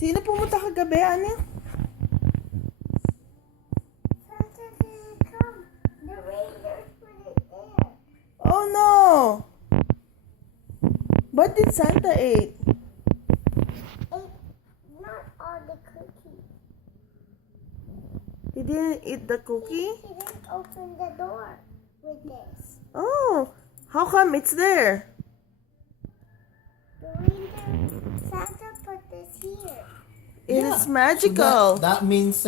Sino pumunta kagabi, ano? Santa didn't come. The reindeer put it there. Oh no! What did Santa eat? Not all the cookies. He didn't eat the cookie? He didn't open the door with this. Oh, how come it's there? The reindeer, Santa put this here. It Yeah. is magical. So that means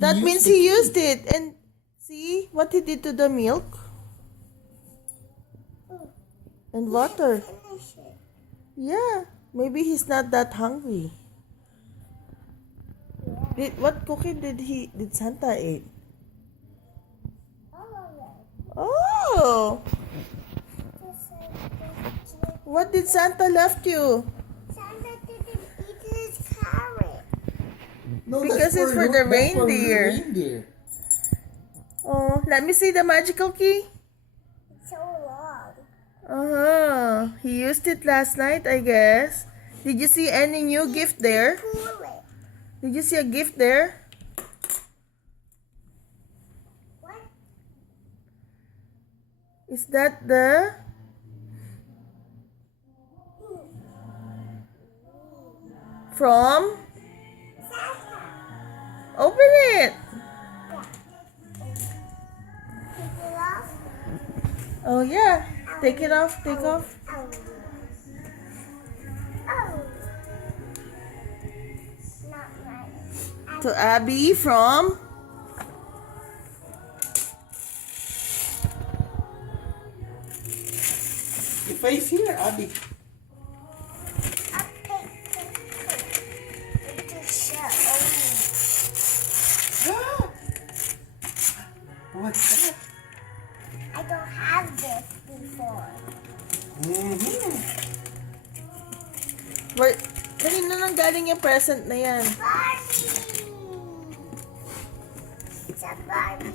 That means he used it. And see what he did to the milk Mm. and water. Finish it. Yeah, maybe he's not that hungry. Yeah. What cookie did Santa eat? All of it. Oh, Just like this. what did Santa left you? Santa didn't eat his carrot. No, Because it's for the reindeer. reindeer. Oh, let me see the magical key. It's so long. Uh-huh. He used it last night, I guess. Did you see any new gift there? Pull it. Did you see a gift there? What? Is that the... From? Santa. Open it! Take it off. Oh yeah. Take it off, take off. Oh. Oh. Not right. To Abby from... Your face here, Abby. I'll take the shell. What's that? I don't have this before. Mm-hmm. Wait, kanina nang galing yung present na yan? Barbie! It's a Barbie